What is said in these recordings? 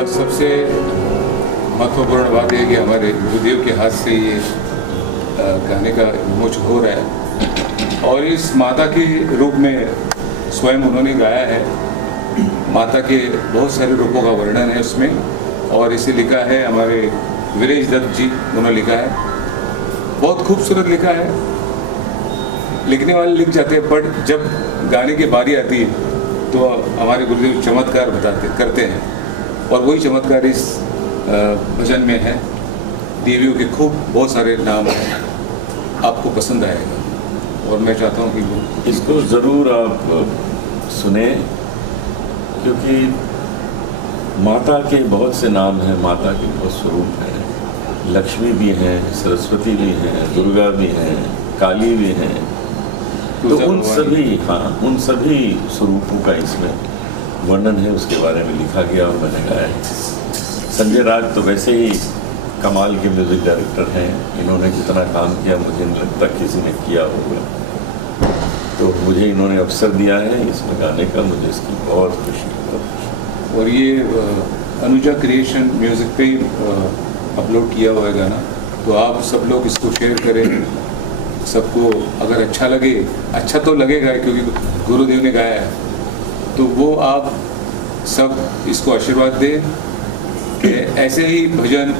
बस सबसे महत्वपूर्ण बात यह कि हमारे गुरुदेव के हाथ से ये गाने का विमोचन हो रहा है और इस माता के रूप में स्वयं उन्होंने गाया है। माता के बहुत सारे रूपों का वर्णन है उसमें और इसे लिखा है हमारे वीरेश दत्त जी, उन्होंने लिखा है। बहुत खूबसूरत लिखा है, लिखने वाले लिख जाते हैं, बट जब गाने की बारी आती है तो हमारे गुरुदेव चमत्कार करते हैं और वही चमत्कार इस भजन में है। देवियों के खूब बहुत सारे नाम हैं, आपको पसंद आएगा और मैं चाहता हूँ कि इसको ज़रूर आप सुने, क्योंकि माता के बहुत से नाम हैं, माता के बहुत स्वरूप हैं। लक्ष्मी भी हैं, सरस्वती भी हैं, दुर्गा भी हैं, काली भी हैं। तो उन सभी स्वरूपों का इसमें वर्णन है, उसके बारे में लिखा गया और मैंने गाया है। संजय राज तो वैसे ही कमाल के म्यूज़िक डायरेक्टर हैं। इन्होंने जितना काम किया मुझे नहीं लगता किसी ने किया होगा। तो मुझे इन्होंने अवसर दिया है इसमें गाने का, मुझे इसकी बहुत खुशी है। और ये अनुजा क्रिएशन म्यूज़िक पे अपलोड किया हुआ है गाना, तो आप सब लोग इसको शेयर करें। सबको अगर अच्छा लगे, अच्छा तो लगेगा क्योंकि गुरुदेव ने गाया है, तो वो आप सब इसको आशीर्वाद दें कि ऐसे ही भजन,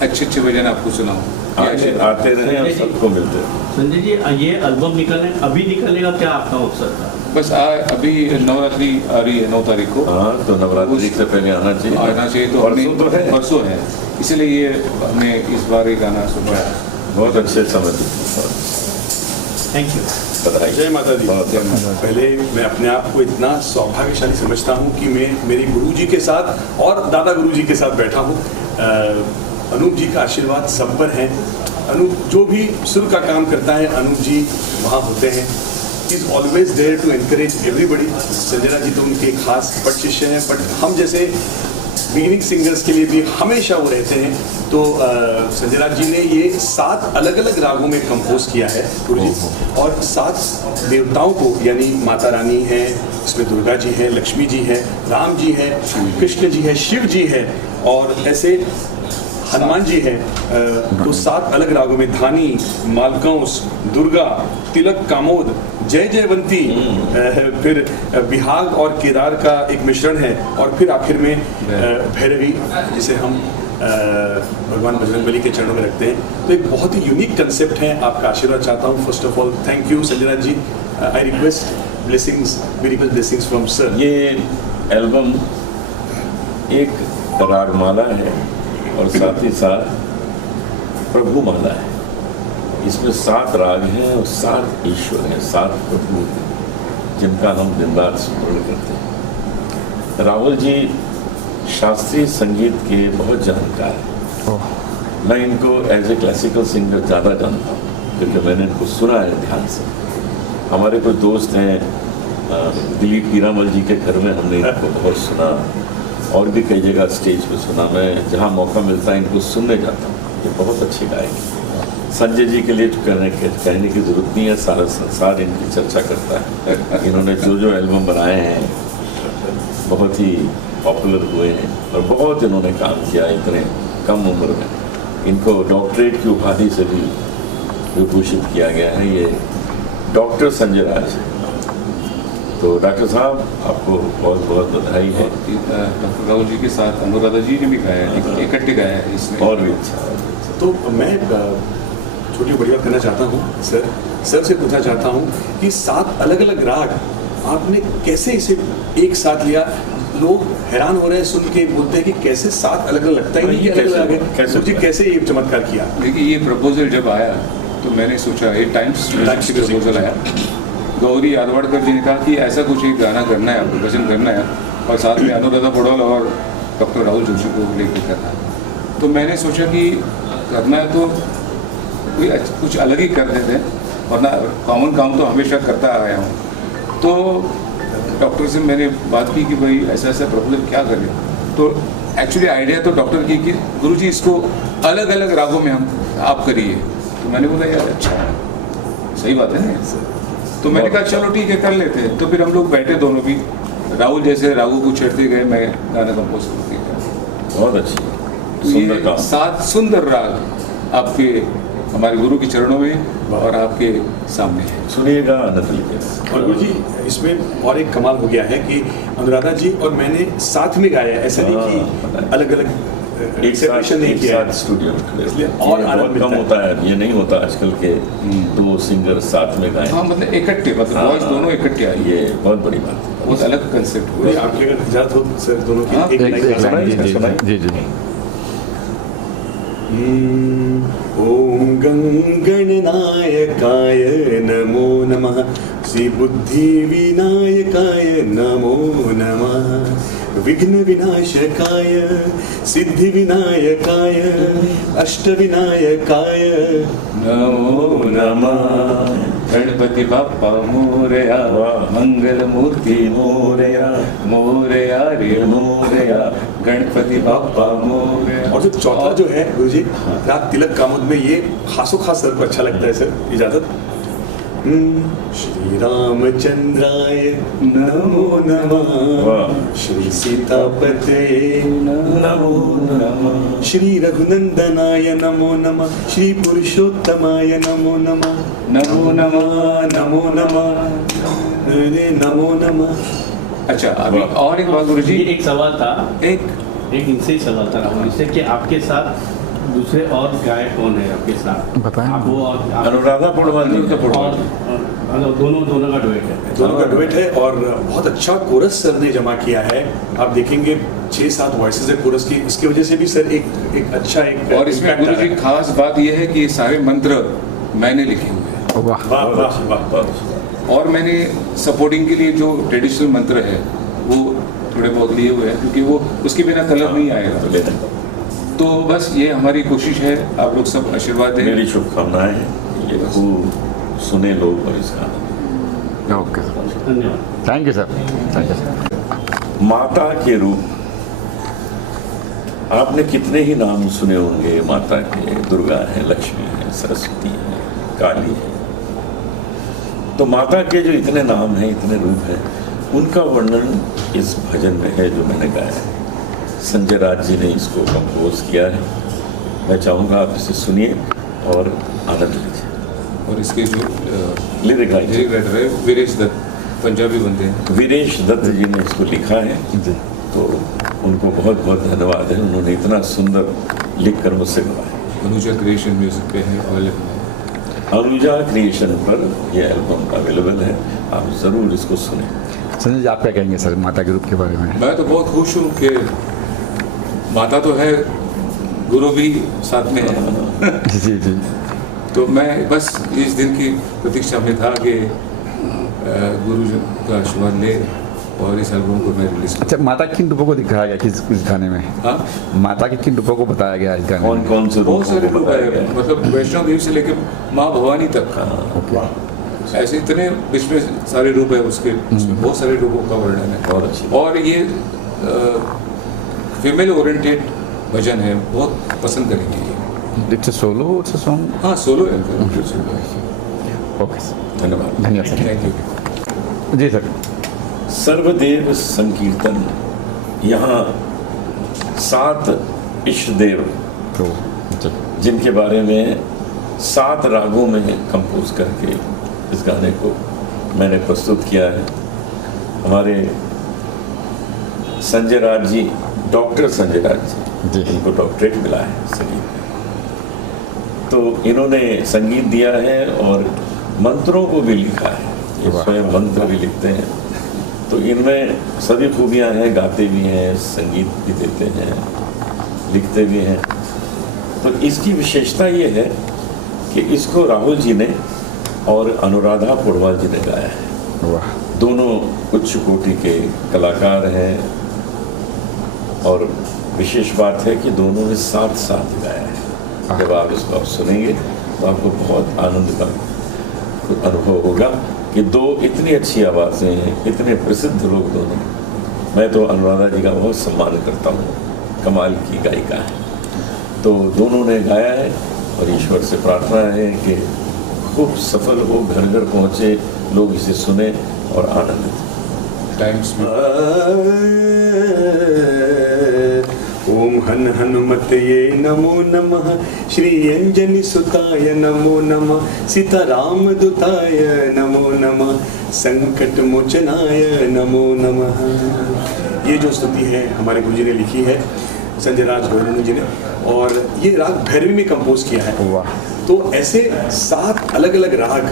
अच्छे अच्छे भजन आपको सुनाओ, आते रहे और सबको मिलते रहे। संजय जी, ये एल्बम अभी निकलने का क्या आपका मकसद था? बस अभी नवरात्रि आ रही है 9 तारीख को। हाँ, तो नवरात्रि से पहले आना चाहिए। तो परसों है, इसलिए ये हमने इस बार ये गाना सुना। बहुत अच्छे समझ। Thank you. जय माता दी। पहले मैं अपने आप को इतना सौभाग्यशाली समझता हूँ कि मैं मेरे गुरुजी के साथ और दादा गुरुजी के साथ बैठा हूँ। अनूप जी का आशीर्वाद सब पर है। अनूप जो भी सुर का काम करता है, अनूप जी वहाँ होते हैं। Is always there to encourage everybody. Sanjana ji तो उनके खास पट शिष्य हैं, बट हम जैसे बिगिनिंग सिंगर्स के लिए भी हमेशा वो रहते हैं। तो संजना जी ने ये 7 अलग अलग रागों में कंपोज किया है गुरुजी, और 7 देवताओं को, यानी माता रानी है, इसमें दुर्गा जी है, लक्ष्मी जी है, राम जी है, कृष्ण जी है, शिव जी है, और ऐसे हनुमान जी है। तो 7 अलग रागों में धानी, मालकंस, दुर्गा, तिलक, कामोद, जय जयवंती, फिर बिहाग और केदार का एक मिश्रण है, और फिर आखिर में भैरवी, जिसे हम भगवान बजरंगबली के चरणों में रखते हैं। तो एक बहुत ही यूनिक कंसेप्ट है। आपका आशीर्वाद चाहता हूँ। First of all thank you Sanjana ji. I request blessings, spiritual blessings from sir. ये एल्बम एक रागमाला है और साथ ही साथ प्रभु माला है। इसमें 7 राग हैं और 7 ईश्वर हैं, 7 प्रभु हैं, जिनका हम दिन रात स्मरण करते हैं। राहुल जी शास्त्रीय संगीत के बहुत जानकार हैं। मैं इनको एज ए क्लासिकल सिंगर ज़्यादा जानता हूँ क्योंकि मैंने इनको सुना है ध्यान से। हमारे कुछ दोस्त हैं, दिलीप हीरामल जी के घर में हमने इनको बहुत सुना, और भी कई जगह स्टेज पे सुना। मैं जहाँ मौका मिलता है इनको सुनने जाता हूँ। ये बहुत अच्छे गायक। संजय जी के लिए तो कहने की ज़रूरत नहीं है, सारा संसार इनकी चर्चा करता है। इन्होंने जो एल्बम बनाए हैं बहुत ही पॉपुलर हुए हैं और बहुत इन्होंने काम किया इतने कम उम्र में। इनको डॉक्टरेट की उपाधि से भी विभूषित किया गया है। ये डॉक्टर संजय राज। तो डॉक्टर साहब आपको बहुत बहुत बधाई है। डॉक्टर राहुल जी के साथ अनुराधा जी ने भी गाया है, इकट्ठे गाया है इसमें। और भी अच्छा। तो मैं छोटी बड़ी बात करना चाहता हूँ सर से पूछना चाहता हूँ कि 7 अलग अलग राग आपने कैसे इसे एक साथ लिया? लोग हैरान हो रहे हैं सुन के, बोलते हैं कि कैसे 7 अलग अलग लगता है, ये अलग अलग है, कैसे ये चमत्कार किया? देखिए, ये प्रपोजल जब आया तो मैंने सोचा, ये टाइम्स से प्रपोजल आया। गौरी यादवाड़कर जी ने कहा कि ऐसा कुछ एक गाना करना है, आपको भजन करना है, और साथ में अनुराधा पौडवाल और डॉक्टर राहुल जोशी को लेकर करना है। तो मैंने सोचा कि करना है तो कोई कुछ अलग ही कर देते हैं, वरना कॉमन काम तो हमेशा करता आया हूँ। तो डॉक्टर से मैंने बात की कि भाई ऐसा ऐसा प्रपोजल क्या करें। तो एक्चुअली आइडिया तो डॉक्टर की कि गुरुजी इसको अलग अलग रागों में आप करिए। तो मैंने बोला यार अच्छा है, सही बात है ना। तो मैंने कहा चलो ठीक है, कर लेते हैं। तो फिर हम लोग बैठे दोनों भी, राहुल जैसे रागों को छेड़ते गए, मैं गाना कंपोज करते गया। बहुत अच्छी, तो सुंदर ये काम। 7 सुंदर राग आपके हमारे गुरु के चरणों में और आपके सामने है। सुनिएगा, आनंद लीजिए। और गुरु जी इसमें और एक कमाल हो गया है कि अनुराधा जी और मैंने साथ में गाया है, ऐसा नहीं हाँ, कि अलग अलग एक सेपरेशन नहीं किया है। स्टूडियो में खड़े इसलिए होते हैं। और ये आनंद बहुत मिलता कम है। होता है, ये नहीं होता आजकल के 2 सिंगर साथ में गाएं। हाँ, मतलब इकट्ठे, मतलब वॉइस दोनों इकट्ठे आई है, ये बहुत बड़ी बात है। बहुत अलग कंसेप्ट गुरु जी, हुआ। आपके अगर इजाजत हो सर दोनों की हाँ, एक लाइन गा सकते हैं? जी, सुनाइए। जी जी ॐ गणनायकाय नमो नमः, श्रीबुद्धिविनायकाय नमो नमः, विघ्नविनाशकाय सिद्धिविनायकाय अष्टविनायकाय नमो नमः। गणपति बाप्पा मोरया, मंगल मूर्ति मोरया, मोरया रे मोरया, गणपति बाप्पा मोरया। और जो चौथा जो है गुरु जी, राग तिलक कामुद में, ये खासो खास सर को अच्छा लगता है सर, इजाजत। श्री रामचंद्राय नमो नमः, श्री सीतापते नमो नमः, श्री रघुनंदनाय नमो नमः, श्री पुरुषोत्तमाय नमो नमः, नमो नमः, नमो नमः, नमो नमः। अच्छा, अभी और एक बात गुरु जी, ये एक सवाल था, एक एक इनसे ही सवाल था राहुल से कि आपके साथ दूसरे और गायक कौन है आपके साथ? बताएं। आप वो और अनुराधा पौडवाल जी। और दोनों का डुएट है। दोनों का डुएट है और बहुत अच्छा कोरस सर ने जमा किया है। आप देखेंगे 6-7 वॉइसेस है कोरस की, इसकी वजह से भी सर एक अच्छा एक और इसमें impact गुरु आ जी रहा है। खास बात यह है कि ये सारे मंत्र मैंने लिखे हुए हैं वाह वाह वाह वाह। और मैंने सपोर्टिंग के लिए जो ट्रेडिशनल मंत्र है वो थोड़े बहुत लिए हुए हैं, क्योंकि वो उसके बिना कलर नहीं आएगा। तो बस ये हमारी कोशिश है, आप लोग सब आशीर्वाद दें। मेरी शुभकामनाएं हैं, ये खूब सुने लोग और इसका आनंद। ओके सर, धन्यवाद। Thank you sir, thank you sir. माता के रूप, आपने कितने ही नाम सुने होंगे माता के। दुर्गा है, लक्ष्मी है, सरस्वती है, काली है। तो माता के जो इतने नाम हैं, इतने रूप हैं, उनका वर्णन इस भजन में है जो मैंने गाया है। संजय राज जी ने इसको कंपोज किया है। मैं चाहूँगा आप इसे सुनिए और आनंद लीजिए। और इसके जो लिरिक लिरिक राइटर है वीरेश दत्त, पंजाबी बनते हैं। वीरेश दत्त जी ने इसको लिखा है, जी तो उनको बहुत बहुत धन्यवाद है। उन्होंने इतना सुंदर लिख कर मुझसे गवाया। अनुजा क्रिएशन म्यूजिक पे है, अवेलेबल है। अनुजा क्रिएशन पर यह एल्बम अवेलेबल है, आप ज़रूर इसको सुनें। संजय जी, आप क्या कहेंगे सर माता के रूप के बारे में? मैं तो बहुत खुश हूँ कि माता तो है, गुरु भी साथ में है। जी जी। तो मैं बस इस दिन की प्रतीक्षा में था कि गुरु जी का आशीर्वाद ले और इस एल्बम को मैं रिलीज अच्छा, माता के किन रूपों को दिखाया गया किस गाने में? हाँ, माता के किन रूपों को बताया गया इस गाने कौन में? कौन से बहुत सारे रूपों को रूप बताया है, गया है? मतलब वैष्णव देवी से लेकर माँ भवानी तक का। ओके, ऐसे इतने इसमें सारे रूप है उसके, उसमें बहुत सारे रूपों का वर्णन है। बहुत अच्छी। और ये फीमेल ओरिएंटेड भजन है, बहुत पसंद करेंगे ये। It's solo, it's song. हाँ, सोलो है। ओके सर, धन्यवाद। धन्यवाद सर। Thank you. जी सर। सर्वदेव संकीर्तन, यहाँ 7 इष्ट देव तो जी जिनके बारे में 7 रागों में कंपोज करके इस गाने को मैंने प्रस्तुत किया है। हमारे संजय राज जी, डॉक्टर संजय राज जी। जी, इनको डॉक्टरेट मिला है संगीत में। तो इन्होंने संगीत दिया है और मंत्रों को भी लिखा है, ये वाह। स्वयं मंत्र भी लिखते हैं। तो इनमें सभी खूबियाँ हैं, गाते भी हैं, संगीत भी देते हैं, लिखते भी हैं। तो इसकी विशेषता ये है कि इसको राहुल जी ने और अनुराधा पौडवाल जी ने गाया है। वाह, दोनों उच्च कोटि के कलाकार हैं और विशेष बात है कि दोनों ने साथ साथ गाया है। जब आप इसको सुनेंगे तो आपको बहुत आनंद का अनुभव होगा कि 2 इतनी अच्छी आवाज़ें हैं, इतने प्रसिद्ध लोग दोनों। मैं तो अनुराधा जी का बहुत सम्मान करता हूँ, कमाल की गायिका है। तो दोनों ने गाया है और ईश्वर से प्रार्थना है कि खूब सफल हो, घर घर पहुँचे, लोग इसे सुने और आनंदित हों। टाइम्स में ओम हन हनुमतये नमो नमः, श्री अंजनी सुताय नमो नमः, सीताराम दूताय नमो नमः, संकट मोचनाय नमो नमः। ये जो स्तुति है हमारे गुरुजी ने लिखी है, संजय राज गोविंद जी ने, और ये राग भैरवी में कंपोज किया है। वाह। तो ऐसे 7 अलग अलग राग,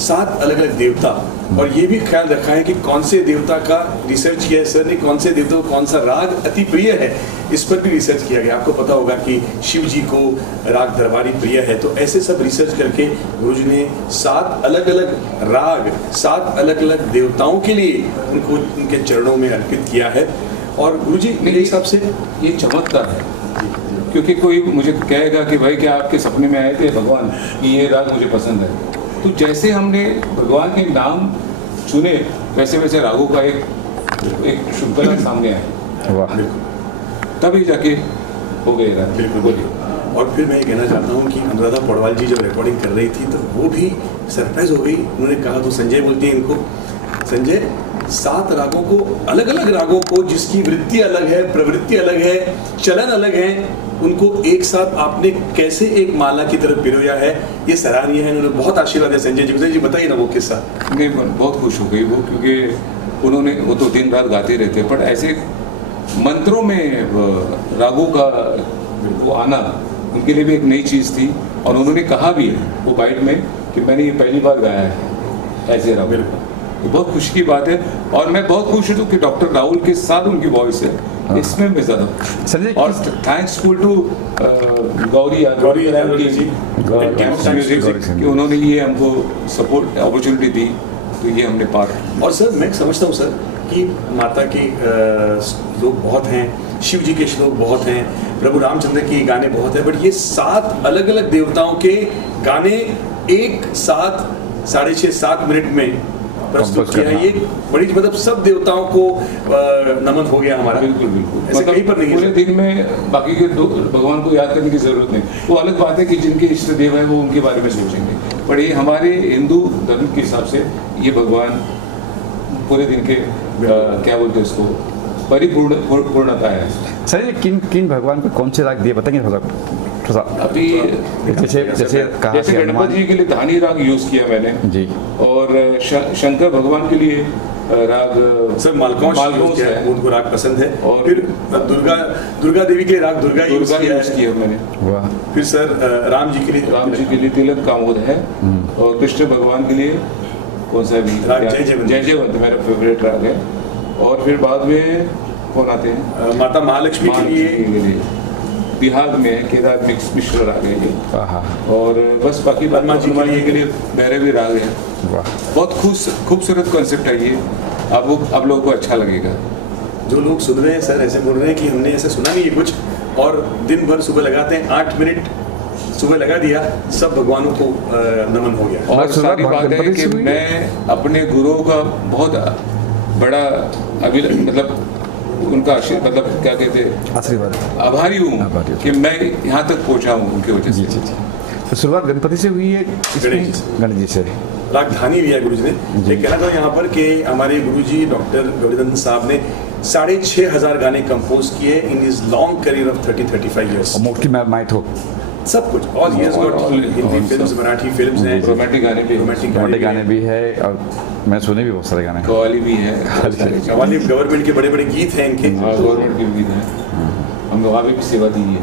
7 अलग अलग देवता, और ये भी ख्याल रखा है कि कौन से देवता का रिसर्च किया है सर ने, कौन से देवता को कौन सा राग अति प्रिय है, इस पर भी रिसर्च किया गया। आपको पता होगा कि शिव जी को राग दरबारी प्रिय है, तो ऐसे सब रिसर्च करके गुरुजी ने 7 अलग अलग राग 7 अलग अलग देवताओं के लिए उनको उनके चरणों में अर्पित किया है। और गुरुजी मेरे हिसाब से ये चमत्कार है, क्योंकि कोई मुझे कहेगा कि भाई क्या आपके सपने में आए थे भगवान कि ये राग मुझे पसंद है, तो जैसे हमने भगवान के नाम चुने वैसे वैसे रागों का एक श्रृंखला सामने आई, वाह। तभी जाके हो गए राग। बिल्कुल बोलिए। और फिर मैं ये कहना चाहता हूँ कि अनुराधा पौडवाल जी जब रिकॉर्डिंग कर रही थी तो वो भी सरप्राइज हो गई। उन्होंने कहा, तो संजय बोलती है इनको, संजय 7 रागों को, अलग अलग रागों को जिसकी वृत्ति अलग है, प्रवृत्ति अलग है, चलन अलग है, उनको एक साथ आपने कैसे एक माला की तरफ पिरोया है, ये सराहनीय है। उन्होंने बहुत आशीर्वाद है संजय जी को। संजय जी बताइए ना वो किस्सा। नहीं, बहुत खुश हो गई वो, क्योंकि वो तो दिन रात गाते रहते, पर ऐसे मंत्रों में रागों का वो आना उनके लिए भी एक नई चीज़ थी। और उन्होंने कहा भी है वो बाइट में कि मैंने ये पहली बार गाया है ऐसे राग। तो बहुत खुशी की बात है, और मैं बहुत खुश हूँ कि डॉक्टर राहुल के साथ उनकी वॉइस है, इसमें मैं ज़्यादा खुश हूँ। और थैंक्सफुल टू गौरी यादव जी कि उन्होंने ये हमको सपोर्ट अपॉर्चुनिटी दी, तो ये हमने पार। और सर मैं समझता हूँ सर कि माता के लोग बहुत हैं, शिव जी के श्लोक बहुत हैं, प्रभु रामचंद्र के गाने बहुत हैं, बट ये 7 अलग अलग देवताओं के गाने एक साथ 6.5-7 मिनट में प्रस्तुत किया है। ये बड़ी मतलब सब देवताओं को नमन हो गया हमारा। बिल्कुल बिल्कुल, ऐसे कहीं पर नहीं है पूरे दिन में बाकी के भगवान को याद करने की जरूरत नहीं। वो अलग बात है कि जिनके इष्ट देव है वो उनके बारे में सोचेंगे, पर ये हमारे हिंदू धर्म के हिसाब से ये भगवान पूरे दिन के क्या बोलते हैं इसको, परिपूर्णता है। सर ये किन भगवान को कौन से राग दिए बताएंगे थोड़ा? अभी जैसे कहा जैसे गणपति जी के लिए धानी राग यूज किया मैंने जी, और शंकर भगवान के लिए राग सर मालकौंस है, उनको राग पसंद है। और फिर दुर्गा देवी के लिए राग दुर्गा यूज किया मैंने। वाह। फिर सर राम जी के लिए तिलक कामोद है, और कृष्ण भगवान के लिए कौन सा भी जय जयवंत मेरा फेवरेट राग है। और फिर बाद में कौन आते हैं, माता महालक्ष्मी के लिए बिहार में केदार मिश्र राग है ये। और बस बाकी पद्मा जी के लिए भैरवी राग है। बहुत खूबसूरत कॉन्सेप्ट है ये, आप लोगों को अच्छा लगेगा। जो लोग सुन रहे हैं सर ऐसे बोल रहे हैं कि हमने ऐसे सुना नहीं है कुछ, और दिन भर सुबह लगाते हैं, 8 मिनट सुबह लगा दिया, सब भगवानों को नमन हो गया। और सारी बात है कि मैं अपने गुरुओं का बहुत बड़ा मतलब उनका मतलब क्या कहते हैं, आशीर्वाद, आभारी हूँ कि मैं यहाँ तक पहुँचा हूँ उनकी वजह से। जी। तो शुरुआत गणपति से हुई है, गणेश जी से रागधानी लिया गुरुजी ने। एक कहना था यहाँ पर कि हमारे गुरुजी डॉक्टर गौरीनंदन साहब ने 6,500 गाने कंपोज किए in his long career of 30-35 years. मोटकी माइट हो सब कुछ, all he has got Hindi films, Marathi films हैं, रोमांटिक गाने भी है, और मैं सुने भी बहुत सारे गाने, कव्वाली भी है, कव्वाली गवर्नमेंट के बड़े बड़े गीत हैं इनके, गवर्नमेंट के गीत हैं, हम वहाँ भी सेवा दी है।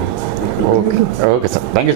Okay sir, thank you.